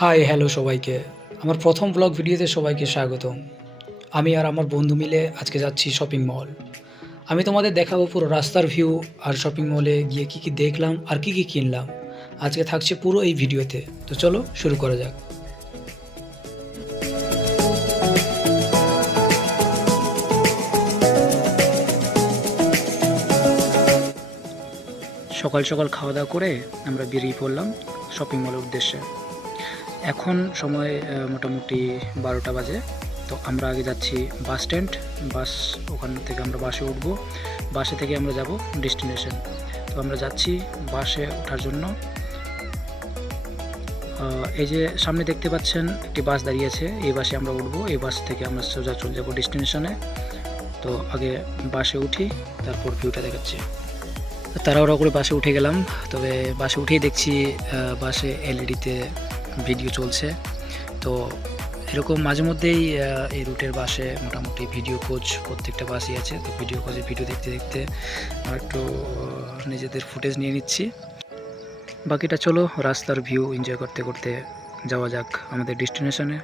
Hi hello সবাইকে। আমার প্রথম ব্লগ ভিডিওতে সবাইকে স্বাগতম। আমি আর আমার বন্ধু মিলে আজকে যাচ্ছি শপিং মল। আমি তোমাদের দেখাবো পুরো রাস্তার ভিউ আর শপিং মলে গিয়ে কী কী দেখলাম আর কী কী কিনলাম। আজকে থাকছে পুরো এই ভিডিওতে। তো চলো শুরু করা যাক। সকাল সকাল খাওয়া দাওয়া করে আমরা বেরিয়ে পড়লাম শপিং মলের উদ্দেশ্যে। এখন সময় মোটামুটি 12টা বাজে। তো আমরা আগে যাচ্ছি বাস স্ট্যান্ড। ওখান থেকে আমরা বাসে উঠবো। বাসে থেকে আমরা যাব ডেস্টিনেশন। তো আমরা যাচ্ছি বাসে ওঠার জন্য। এই যে সামনে দেখতে পাচ্ছেন একটি বাস দাঁড়িয়েছে, এই বাসে আমরা উঠবো। এই বাস থেকে আমরা সোজা চলে যাবো ডেস্টিনেশনে। তো আগে বাসে উঠি, তারপর ভিউটা দেখাচ্ছি। তাড়াহুড়া করে বাসে উঠে গেলাম। তবে বাসে উঠেই দেখছি বাসে এলইডিতে ভিডিও চলছে। তো এরকম মাঝে মধ্যেই এই রুটের বাসে মোটামুটি ভিডিও কোচ প্রত্যেকটা বাসই আছে। তো ভিডিও কোচে ভিডিও দেখতে দেখতে আমরা একটু নিজেদের ফুটেজ নিয়ে নিচ্ছি। বাকিটা চলো রাস্তার ভিউ এনজয় করতে করতে যাওয়া যাক আমাদের ডেস্টিনেশনে।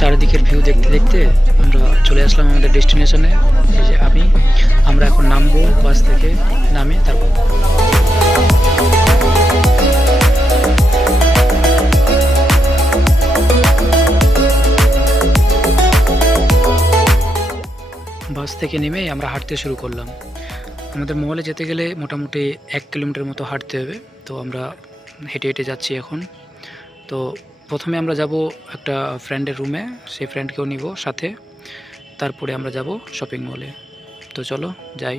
চারিদিকের ভিউ দেখতে দেখতে আমরা চলে আসলাম আমাদের ডেস্টিনেশনে। এই যে আমরা এখন নামবো বাস থেকে, নামে তারপর বাস থেকে নেমে আমরা হাঁটতে শুরু করলাম। আমাদের মলে যেতে গেলে মোটামুটি 1 কিলোমিটার মতো হাঁটতে হবে। তো আমরা হেঁটে হেঁটে যাচ্ছি এখন। তো প্রথমে আমরা যাব একটা ফ্রেন্ডের রুমে, সেই ফ্রেন্ডকেও নিব সাথে। তারপরে আমরা যাব শপিং মলে। তো চলো যাই।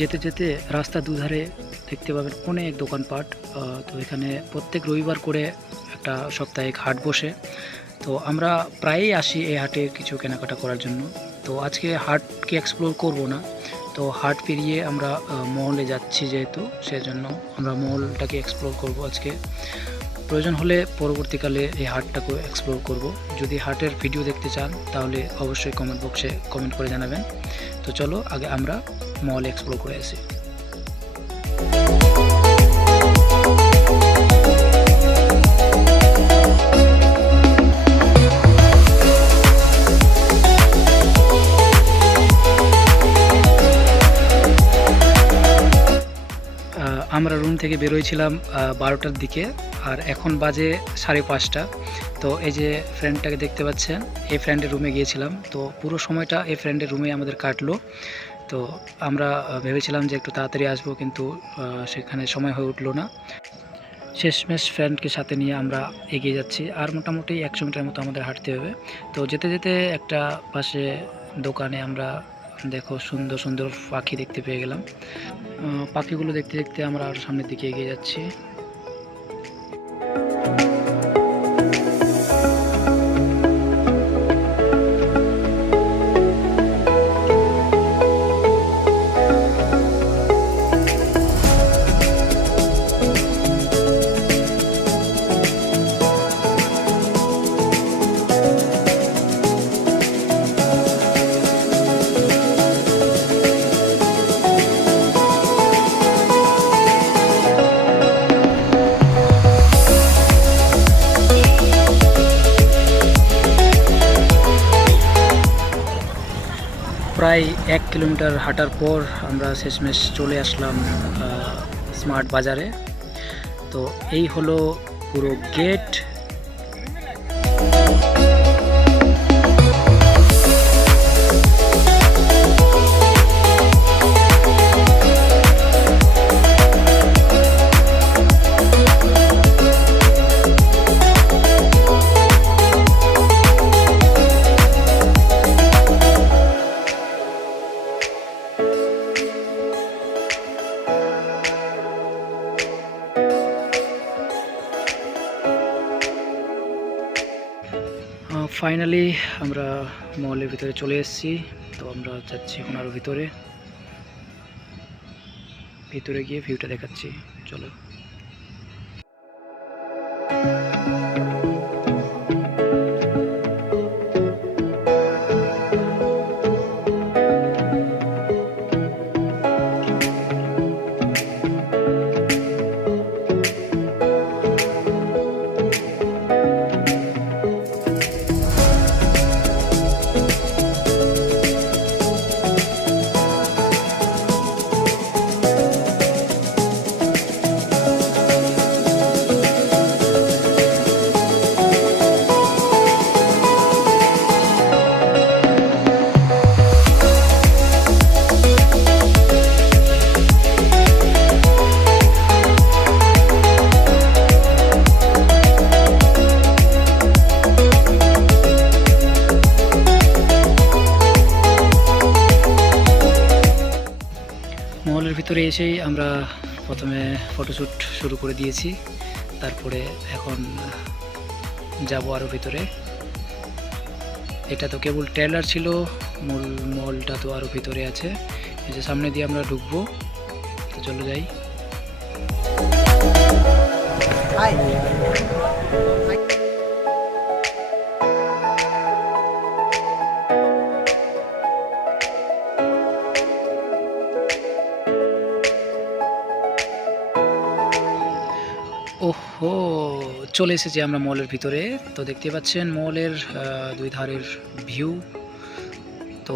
যেতে যেতে রাস্তার দুধারে দেখতে পাবেন অনেক দোকানপাট। তো এখানে প্রত্যেক রবিবার করে একটা সাপ্তাহিক হাট বসে। তো আমরা প্রায়ই আসি এই হাটে কিছু কেনাকাটা করার জন্য। তো আজকে হাটকে এক্সপ্লোর করব না। তো হাট পেরিয়ে আমরা মহলে যাচ্ছি, যেহেতু সেজন্য আমরা মহলটাকে এক্সপ্লোর করব আজকে। প্রয়োজন হলে পরবর্তীকালে এই হাটটাকেও এক্সপ্লোর করব। যদি হাটের ভিডিও দেখতে চান তাহলে অবশ্যই কমেন্ট বক্সে কমেন্ট করে জানাবেন। তো চলো আগে আমরা মল এক্সপ্লোর করে আসি। আমরা রুম থেকে বেরোয়ছিলাম 12টার দিকে, আর এখন বাজে 5:30। তো এই যে ফ্রেন্ডটাকে দেখতে পাচ্ছেন, এই ফ্রেন্ডের রুমে গিয়েছিলাম। তো পুরো সময়টা এই ফ্রেন্ডের রুমে আমাদের কাটলো। তো আমরা ভেবেছিলাম যে একটু তাড়াতাড়ি আসবো, কিন্তু সেখানে সময় হয়ে উঠলো না। শেষমেশ ফ্রেন্ডকে সাথে নিয়ে আমরা এগিয়ে যাচ্ছি। আর মোটামুটি 100 মিটার মতো আমাদের হাঁটতে হবে। তো যেতে যেতে একটা পাশে দোকানে আমরা দেখো সুন্দর সুন্দর পাখি দেখতে পেয়ে গেলাম। পাখিগুলো দেখতে দেখতে আমরা আরও সামনের দিকে এগিয়ে যাচ্ছি। প্রায় 1 কিলোমিটার হাঁটার পর আমরা শেষমেশ চলে আসলাম স্মার্ট বাজারে। তো এই হলো পুরো গেট। ফাইনালি আমরা মলের ভিতরে চলে এসেছি। তো আমরা যাচ্ছি এখন আরও ভিতরে গিয়ে ভিউটা দেখাচ্ছি, চলো। মলের ভিতরে এসেই আমরা প্রথমে ফটোশ্যুট শুরু করে দিয়েছি, তারপরে এখন যাব আরও ভিতরে। এটা তো কেবল ট্রেলার ছিল, মূল মলটা তো আরও ভিতরে আছে। এই যে সামনে দিয়ে আমরা ঢুকবো, তো চলো যাই। ওহো, চলে এসেছি আমরা মলের ভিতরে। তো দেখতে পাচ্ছেন মলের দুই ধারের ভিউ। তো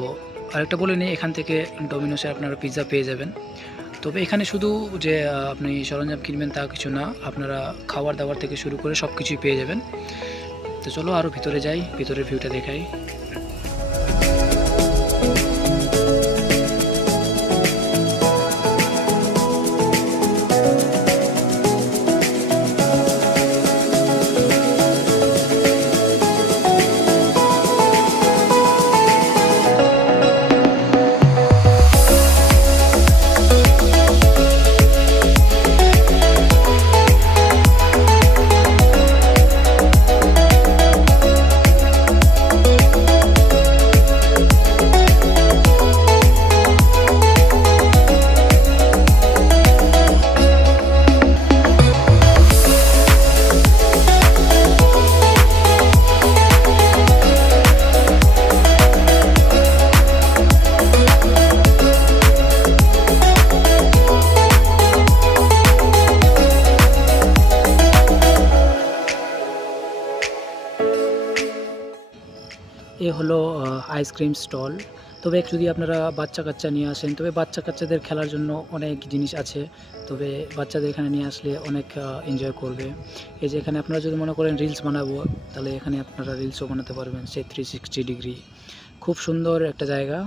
আরেকটা বলে নিই, এখান থেকে ডোমিনোসে আপনারা পিৎজা পেয়ে যাবেন। তবে এখানে শুধু যে আপনি সরঞ্জাম কিনবেন তা কিছু না, আপনারা খাবার দাবার থেকে শুরু করে সব কিছুই পেয়ে যাবেন। তো চলো আরও ভিতরে যাই, ভিতরের ভিউটা দেখাই। এ হলো আইসক্রিম স্টল। তবে যদি আপনারা বাচ্চা কাচ্চা নিয়ে আসেন, তবে বাচ্চা কাচ্চাদের খেলার জন্য অনেক জিনিস আছে। তবে বাচ্চাদের এখানে নিয়ে আসলে অনেক এনজয় করবে। এই যে এখানে আপনারা যদি মনে করেন রিলস বানাবো, তাহলে এখানে আপনারা রিলসও বানাতে পারবেন, সে 360 ডিগ্রি। খুব সুন্দর একটা জায়গা,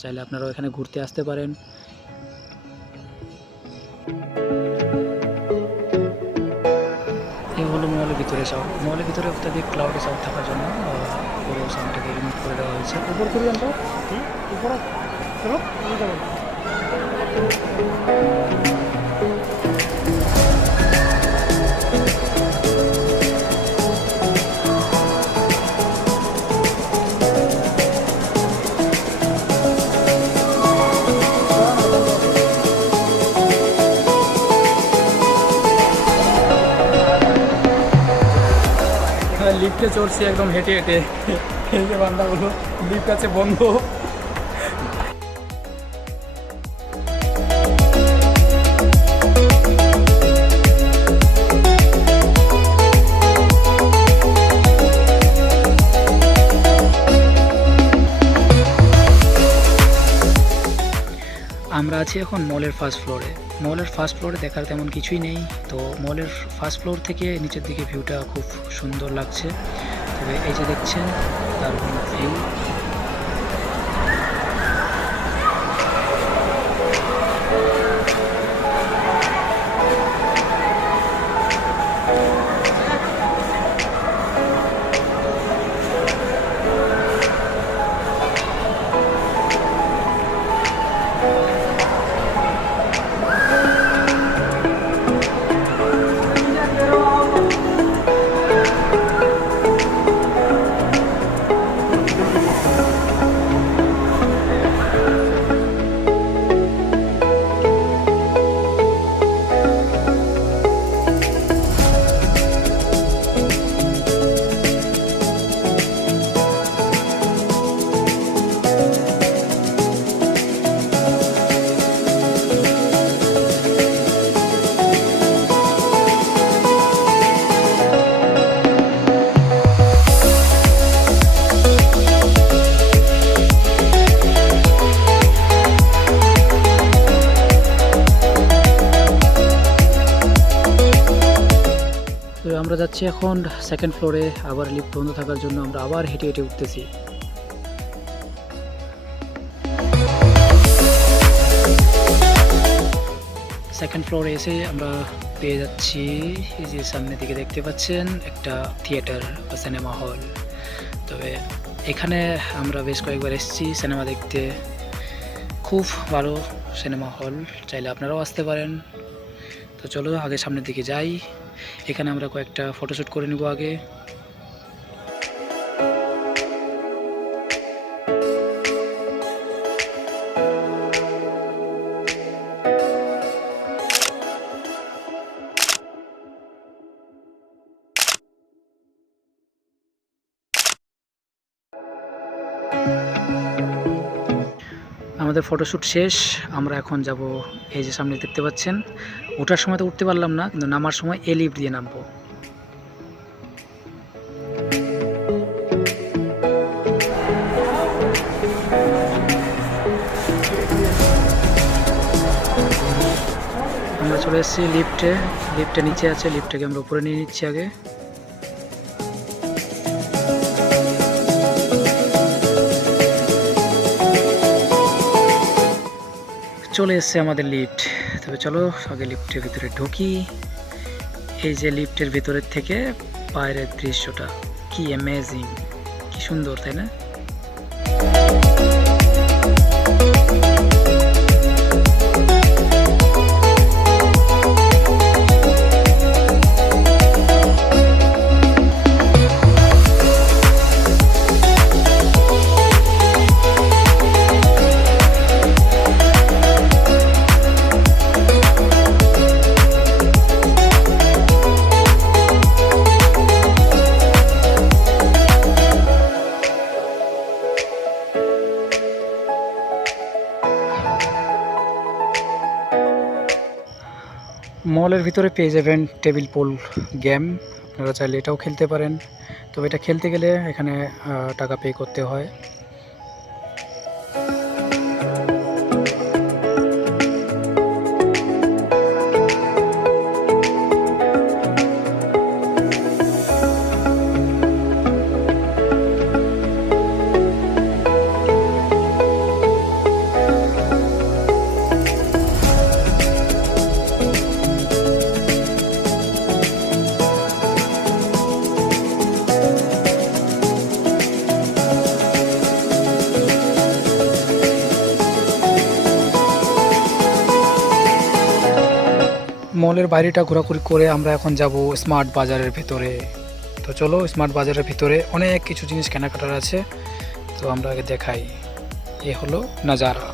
চাইলে আপনারাও এখানে ঘুরতে আসতে পারেন। এই হলো মলের ভিতরে সাউন্ড। মলের ভিতরে অত্যাধিক ক্লাউডি সাউন্ড থাকার জন্য পুরো সাউন্ডটাকে রিমুভ করে দেওয়া হয়েছে। উপর করি আমরা, উপরে চলো লিফটে চড়ছি একদম হেঁটে হেঁটে। এই যে বান্দাগুলো, লিফট আছে বন্ধ। আমরা আছি এখন মলের ফার্স্ট ফ্লোরে। মলের ফার্স্ট ফ্লোরে দেখার তেমন কিছুই নেই, তো মলের ফার্স্ট ফ্লোর থেকে নিচের দিকে ভিউটা খুব সুন্দর লাগছে। তবে এই যে দেখছেন দারুণ ভিউ। তো আমরা যাচ্ছি এখন সেকেন্ড ফ্লোরে, আবার লিফট বন্ধ থাকার জন্য আমরা আবার হেঁটে হেঁটে উঠতেছি। সেকেন্ড ফ্লোরে এসে আমরা পেয়ে যাচ্ছি, এই যে সামনের দিকে দেখতে পাচ্ছেন একটা থিয়েটার বা সিনেমা হল। তবে এখানে আমরা বেশ কয়েকবার এসেছি সিনেমা দেখতে, খুব ভালো সিনেমা হল, চাইলে আপনারাও আসতে পারেন। তো চলো আগে সামনের দিকে যাই, এখানে আমরা কয়েকটা ফটোশ্যুট করে নেব আগে। আমাদের ফটোশ্যুট শেষ, আমরা এখন যাব এই যে সামনে দেখতে পাচ্ছেন। ওঠার সময় তো উঠতে পারলাম না, কিন্তু নামার সময় এই লিফট দিয়ে নামবো। আমরা চলে এসেছি লিফটে, লিফটে নিচে আছে, লিফটটাকে আমরা উপরে নিয়ে নিচ্ছি আগে। চলে এসছে আমাদের লিফট। তবে চলো আগে লিফটের ভিতরে ঢুকি। এই যে লিফটের ভিতরের থেকে বাইরের দৃশ্যটা কি অ্যামেজিং, কি সুন্দর, তাই না? মলের ভিতরে পেয়ে যাবেন টেবিল পুল গেম, আপনারা চাইলে এটাও খেলতে পারেন। তবে এটা খেলতে গেলে এখানে টাকা পে করতে হয়। মলের বাইরেটা ঘোরাঘুরি করে আমরা এখন যাব স্মার্ট বাজারের ভিতরে। তো চলো স্মার্ট বাজারের ভিতরে অনেক কিছু জিনিস কেনাকাটার আছে, তো আমরা আগে দেখাই। এ হলো নাজারা।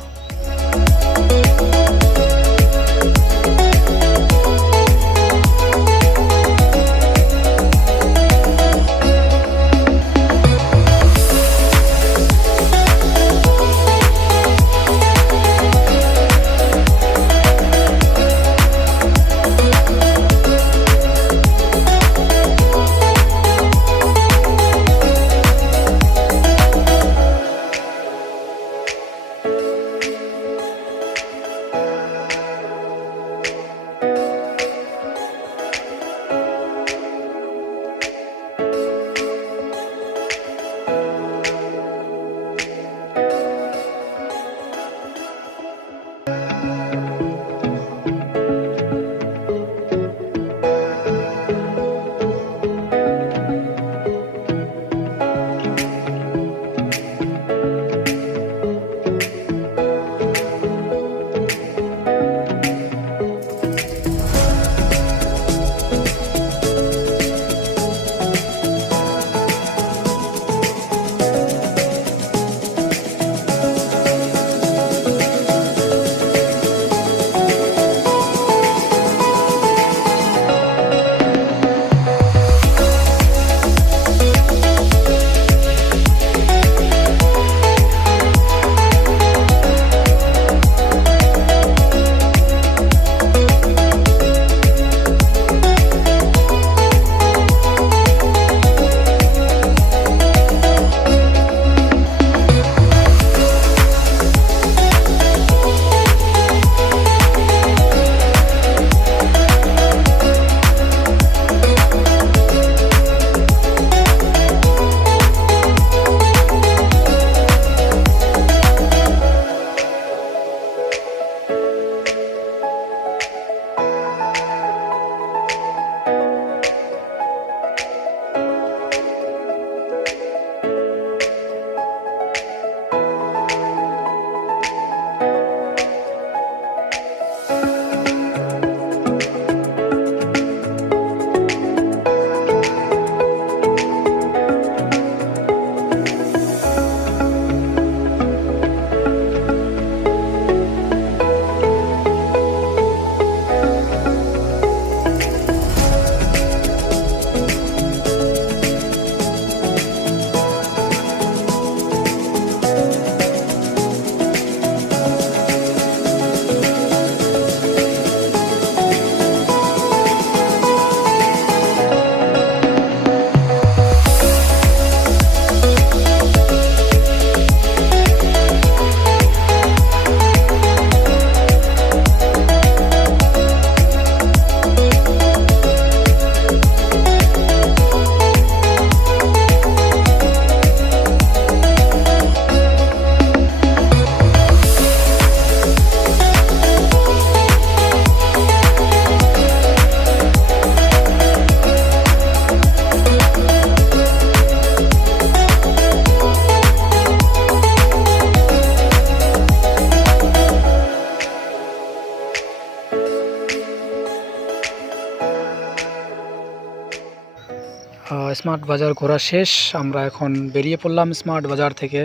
স্মার্ট বাজার ঘোরা শেষ। আমরা এখন বেরিয়ে পড়লাম স্মার্ট বাজার থেকে।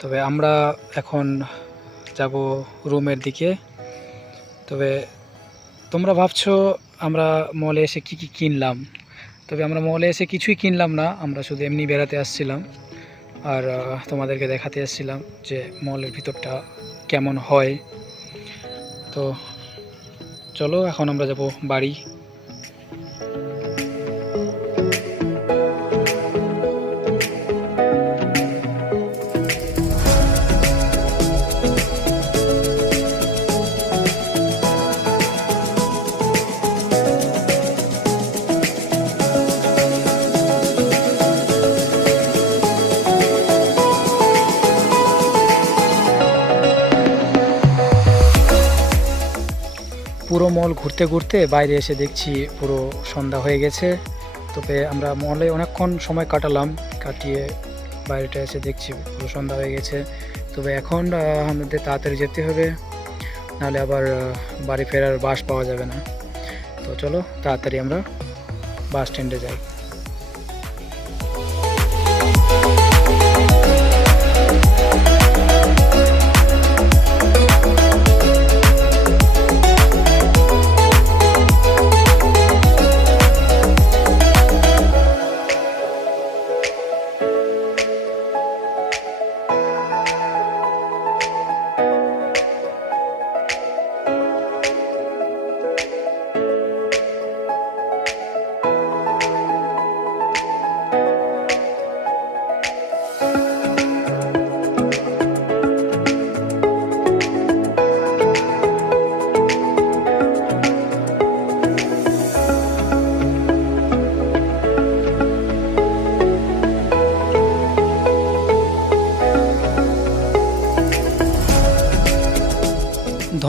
তবে আমরা এখন যাব রুমের দিকে। তবে তোমরা ভাবছো আমরা মলে এসে কি কিনলাম। তবে আমরা মলে এসে কিছুই কিনলাম না, আমরা শুধু এমনি বেড়াতে আসছিলাম আর তোমাদেরকে দেখাতে আসছিলাম যে মলের ভিতরটা কেমন হয়। তো চলো এখন আমরা যাব বাড়ি। পুরো মল ঘুরতে ঘুরতে বাইরে এসে দেখছি পুরো সন্ধ্যা হয়ে গেছে। তবে আমরা মলে অনেকক্ষণ সময় কাটিয়ে বাইরেটা এসে দেখছি পুরো সন্ধ্যা হয়ে গেছে। তবে এখন আমাদের তাড়াতাড়ি যেতে হবে, নাহলে আবার বাড়ি ফেরার বাস পাওয়া যাবে না। তো চলো তাড়াতাড়ি আমরা বাস স্ট্যান্ডে যাই।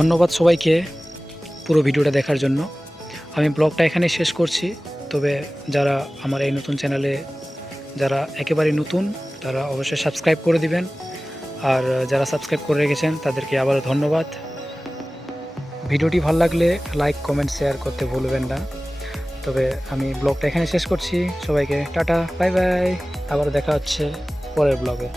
ধন্যবাদ সবাইকে পুরো ভিডিওটা দেখার জন্য। আমি ব্লগটা এখানে শেষ করছি। তবে যারা আমার এই নতুন চ্যানেলে যারা একেবারে নতুন তারা অবশ্যই সাবস্ক্রাইব করে দিবেন, আর যারা সাবস্ক্রাইব করে রেখেছেন তাদেরকে আবারও ধন্যবাদ। ভিডিওটি ভালো লাগলে লাইক কমেন্ট শেয়ার করতে ভুলবেন না। তবে আমি ব্লগটা এখানে শেষ করছি। সবাইকে টাটা, বাই বাই, আবার দেখা হচ্ছে পরের ব্লগে।